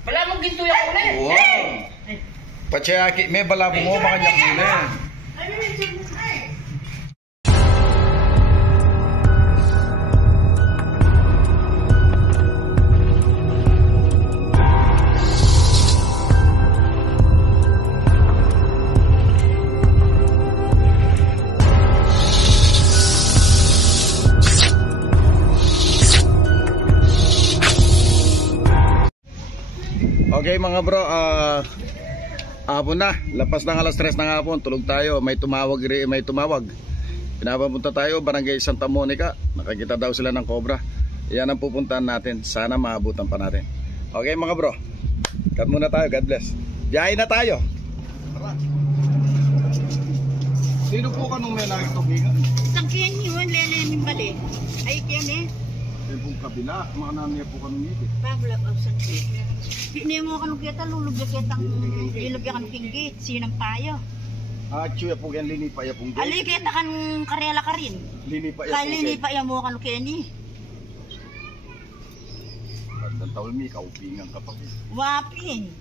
Wala mong ginto yung ulit. Wow. Pachayaki, may balabo mo mga yakule. Okay mga bro, hapon na, lapas ng alas 3 ng hapon, tulog tayo, may tumawag. Pinapapunta tayo, Barangay Santa Monica, nakakita daw sila ng cobra. Yan ang pupuntahan natin, sana maabutan pa natin. Okay mga bro, cut muna tayo, God bless. Biyahe na tayo. Tara. Sino po ka nung may nakitubingan? Sakyan yun, lelenin bali. Ay, kyan eh. Yung pong kabila, mga naniya po ka nung ngiti. Pabla, sakyan. Hindi mo kanong kita, lulubya kitang ilubya kang kinggit, sinang payo. Chuya po yan, linipa ya pong Ali, kita kan karela ka rin. Linipa ya Kaya pong linipa ya mo kanong Kenny. Bandang taon mi, kaupingan kapag Wapin.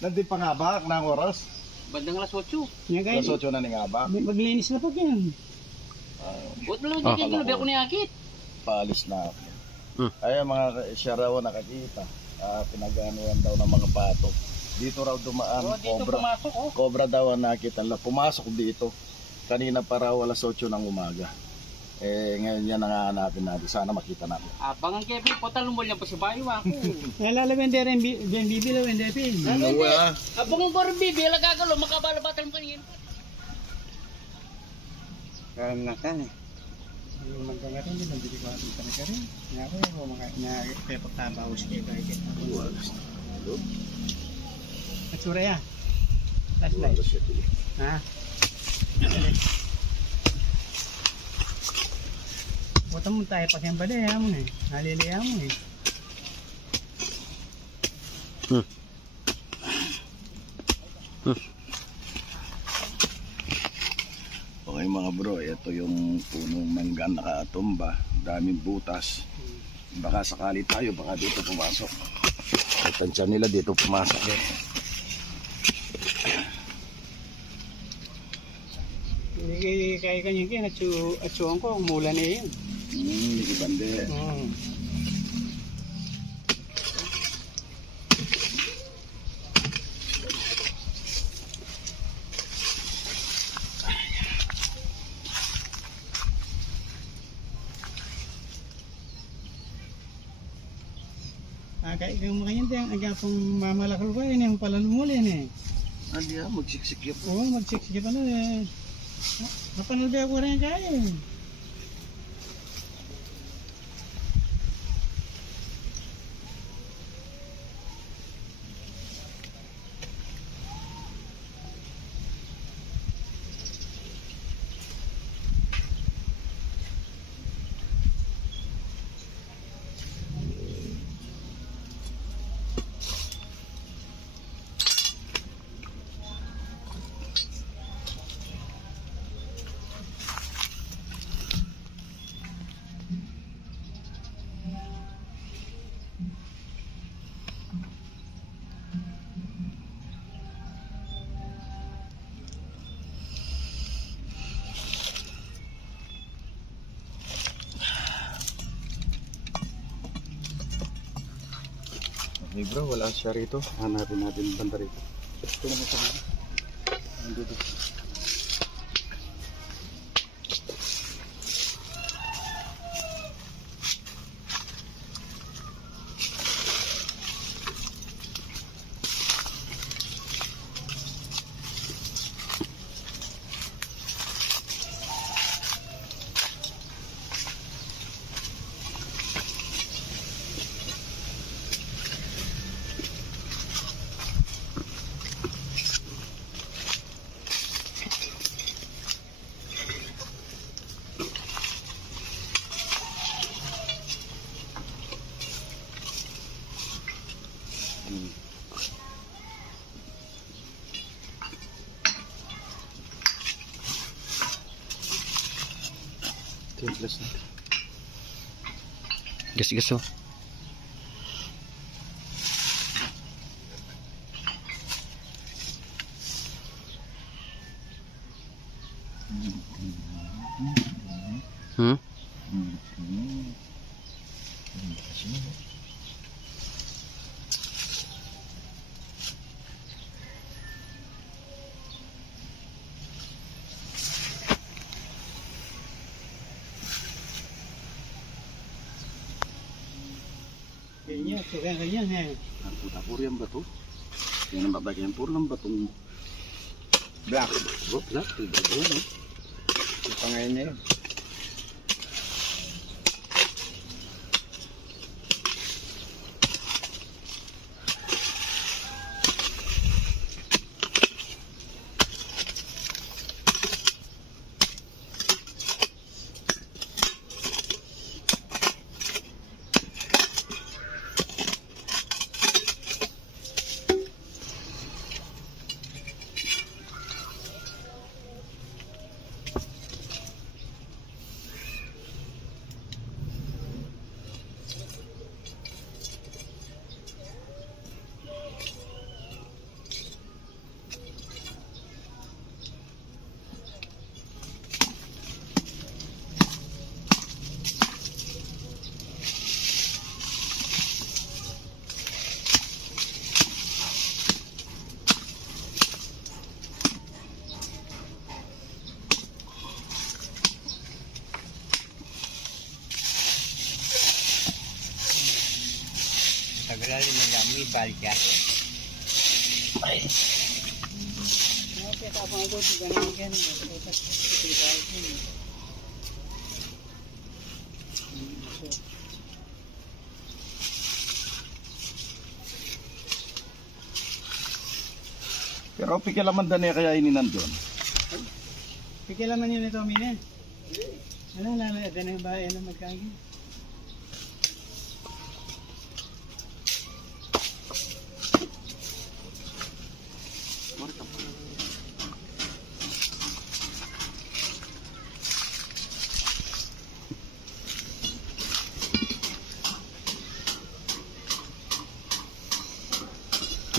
Nandun pa nga ba ng oras? Bandang alas 8. Alas 8 na nga ba? Maglinis na po yan. Buat mo lang din kinabi ako ni Akit. Paalis na ako. Ay mga siya raw nakakita. Pinaganuan daw ng mga pato. Dito raw dumaan, dito cobra. pumasok, oh. Cobra daw ang nakita. Pumasok dito. Kanina pa raw alas 8 ng umaga. Ngayon yan ang hahanapin natin. Sana makita natin. Abangan kayo po, talumol niya pa si Bayo ako. Nalala mo yung bibilaw, hindi pa yun. Abangan ko rin bibi, lagagalo, makabalabatan mo kanina. Karam na kan eh. Magkanga rin din, nandito ko ating talaga rin. Nga ko yung mga pagtabawas kayo kahit. At suraya. Last night. Ha? Buta mo tayo pa kayang bali, mo eh. Halilaya mo eh. Okay mga bro, ito yung punong mangga nakatumba. Daming butas. Baka sakali tayo, baka dito pumasok. Ay, tansya nila dito pumasok eh. Hindi kaya kanyang kaya atsuan ko, umulan eh yun. Hindi bande. Kaya kang makanyang din, agapong mamalakal ko yun, yung palalumulin eh. Hindi magsiksik yun. Oo, magsiksik pa na eh. Napanood ako rin kaya eh. Okay bro, wala siya rito. Hanapin natin yung banda rito. Ito naman sa mga. Nandito. Gas-gas oh. Ganyan, so ganyan eh. Ang puta, puro yan ba to? Yan ang babagyan, puro lang ba itong Black. black? Yan, no? Ito ngayon na yun. Tagalan mo lang, may balik yan. Ay. Okay, tapang ako, ganyan yan. Pero pikilaman dani kaya ini nandun. Pikilaman yun ito, Mine. Wala, ganyan ba, yan ang magkagin.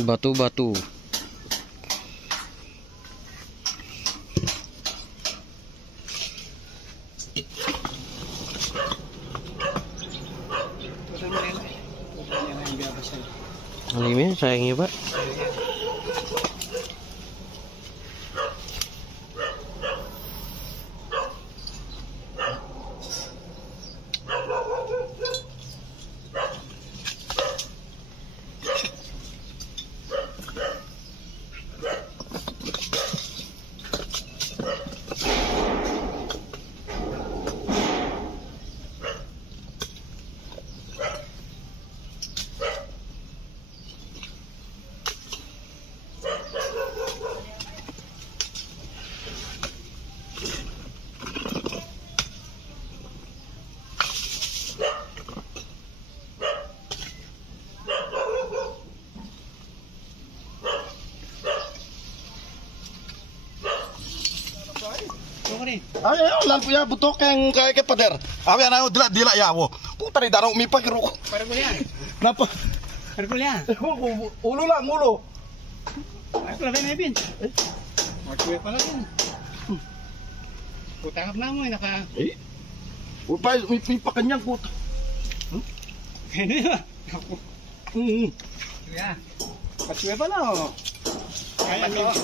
Batu-batu. Ano yun? Sayangnya Pak. Ay, lang puya butok yang kaya ke pader. Awi ana dila ya wo. Putar di darong mi pakiro. Para ko yan. Napa? Para ko yan. Ulo lang ulo. Ako lang na bin. Magkuya pala yan. Putangap na mo, naka... Eh? Upay, may pakanyang puta. Ganyan ba? Kuya. Magkuya pala o. Kaya mo.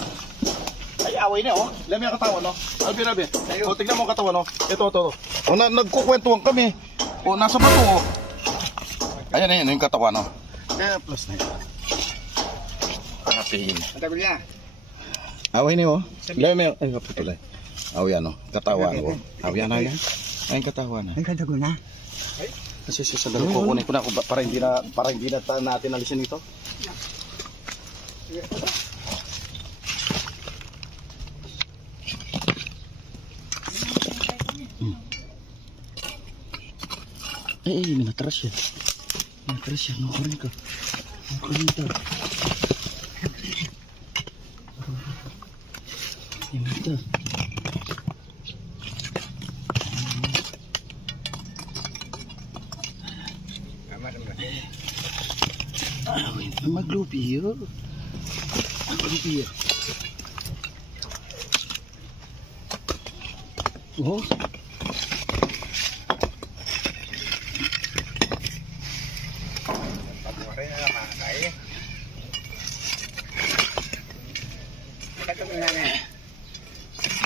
Ay, away niya, oh. Lami ang katawan, no? Albi. O, tignan mo ang katawan, no? Ito. O, nagkukwentuhan kami. O, nasa bato, oh. Ayan, yung katawan, no? Kaya, plus na yun. Pangapin. Matagal niya. Away niya, oh. Lami, ay, kaputulay. Away, ano? Katawan, oh. Away, ano yan? Ay, katawan, Ay, kadago na. Kasi sa dalo, kukunin ko na ako para hindi na natin alisin ito. Eh, minatras yan. Nakurin ka. Nakurin ka. Yan ito. Maglupi yun. Oh.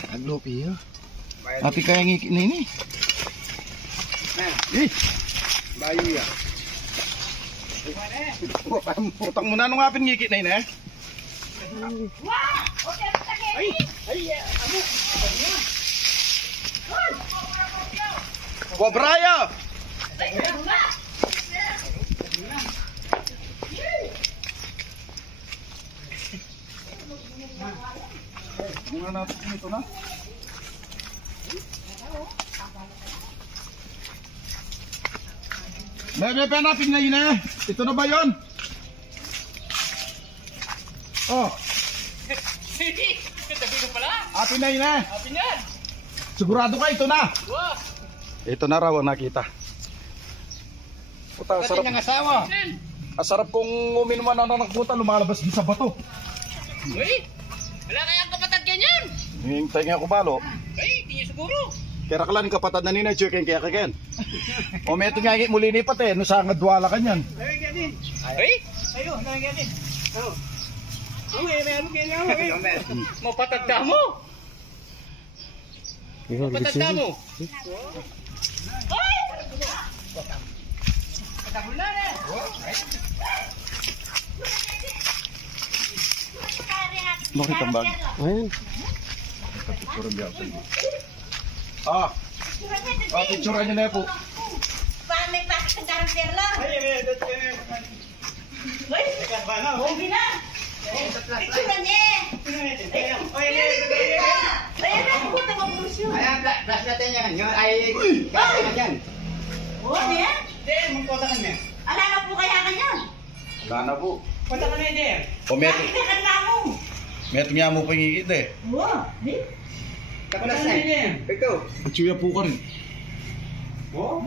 Aglupi yun. Api kaya ngikit na ini. Nah, Eh. bayu ya. Utang mo na nung apin ngikit na yun eh. Wabraya! Bunga natin ito na. May penapin na yun eh. Ito na ba yun? Oh. Tabi ka pala. Apin na yun eh. Apin yan. Sigurado ka ito na. Wow. Ito na raw ang nakita. Puta, Pati sarap. ng asawa. Asarap kung uminuman na nagpunta, lumalabas din sa bato. Uy. Wala kayang kapatid ganyan. Hintay nga ako balo. Ay, di niyo siguro. Kaya kalan kapatad na nina, chicken kaya kagen. O may ito nga muli ni pati, no sa ngadwala kanyan. Ay. Ayo, nangyayin. Oh. Meron kayo. Mo patagda mo. Patagda mo. Ay! Patagula na. Bakit ang bag? Ayun. Picture biya. Ah. Ah, picture niyo na po. Paano may pakit sa karakter lang? Uy, huwag na. Picture niya. Ayan na, pupunta ka po siya. Ayan, flash natin yan. Yun ay... Yan. Oo, niya. Hindi, magpunta ka niya. Alala po kaya ka niyan. Lana po. Punta ka na niya. O may Nakikita ka mo. nga mo pangigit eh. Oo, di. Tapos na niya. Ikaw. Picture po ka rin. Oh,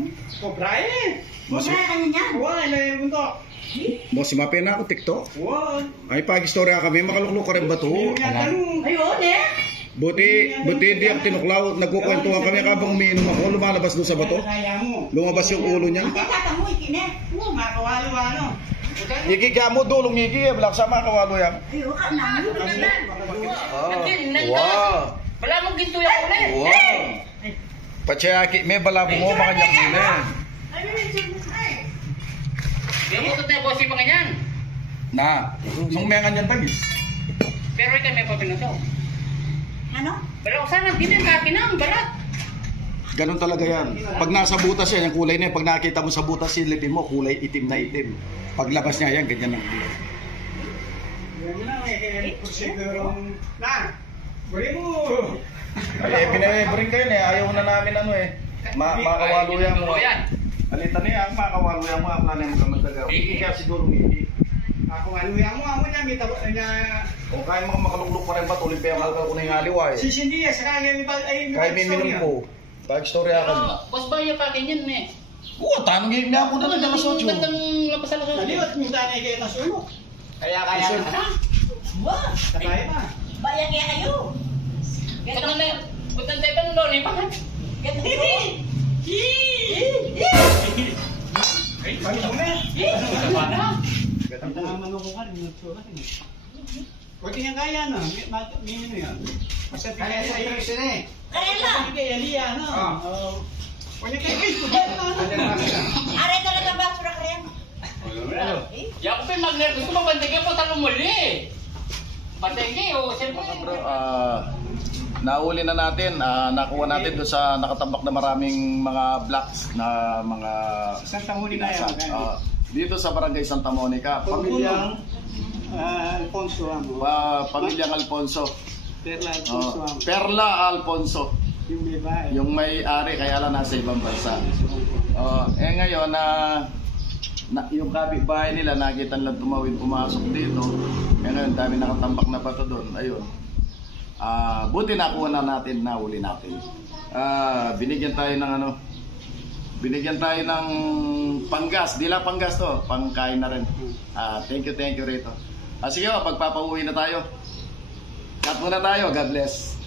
Brian. Huwag kaya ka niyan. Wow, ano yung bundok? Mo si mape na ako TikTok. Wow. Ay pag-istorya kami, makaluklok ka rin ba to? Ayun, eh. Buti hindi ako tinuklaw, nagkukwentuhan kami habang umiinom ako, lumalabas doon sa bato. Kaya mo. Lumabas yung ulo niya. Ang tata mo, ikinet. Oo, makawalo-walo. Ngigi ka mo, dulong ngigi eh, wala sama kawalo yan. Ayun, ka na. Wow! Wala mong ginto yung ulit. Wow! Patsayaki, may balabo mo, makanyang muna. Di mo ito tayo bossy pa ganyan. Na, nung may ganyan tagis. Pero ito may papinuto. Ano? Wala ko sana, hindi na kakinang, balat. Ganun talaga yan. Pag nasa butas yan, yung kulay na yan, pag nakita mo sa butas, silipin mo, kulay itim na itim. Paglabas niya yan, ganyan ang kulay. Yan na, may prosedurong... Na, buli mo. Ay, pinabring kayo eh, ayaw na namin ano eh. Makawalo yan mo. Alitan niya, ang makawalo yan mo, ang planay mo kamang taga. Hindi kaya siguro hindi. Ako ano yan mo, amo niya, may tabo na... Kung kaya mga makaluklok pa rin ba, tuloy pa yung halka ko na yung aliwa eh. Sisindi yan, saka yan, ay... Kaya may minum ko. Pag-story ako. Pero, boss ba yung pakin yun eh? Oo, tanong yung niya ako na lang sa sotyo. Gandang napasala sa Naliwat mo sana kayo ng sulok. Kaya na. Wah, Kaya pa. bayan kaya kayo. Ganun na, butan tayo pa nung eh, bakit? Ganun. Ay, bakit mo na? Ano na? Nangaman ako ka rin, nagsulat eh. Huwag niya kaya na, minimo yan. Basta kaya sa iyo siya eh. Kaya lang. Huwag kaya liya, no? Huwag niya kaya Aray ka na ba, sura ka rin? Yan ko pa yung magner, gusto mo bantigyan po talong muli. Bantigyan o, siyempre. Bro, nauli na natin, nakuha natin doon sa nakatambak na maraming mga blocks na mga Santa Monica binasa. yan. Dito sa Barangay Santa Monica, pamilyang Alfonso Amo. pamilyang Alfonso. Perla Alfonso Amo. Perla Alfonso. Yung may bahay. Yung may-ari kaya lang nasa ibang bansa. Ngayon yung kapitbahay nila nakita lang tumawid pumasok dito. Ngayon dami nakatambak na bato doon. Ayun. Buti nakuha na natin, nahuli natin. Binigyan tayo ng panggas. Di lang panggas to, pangkain na rin. Thank you rito. Sige, pagpapauwi na tayo. Cut muna tayo. God bless.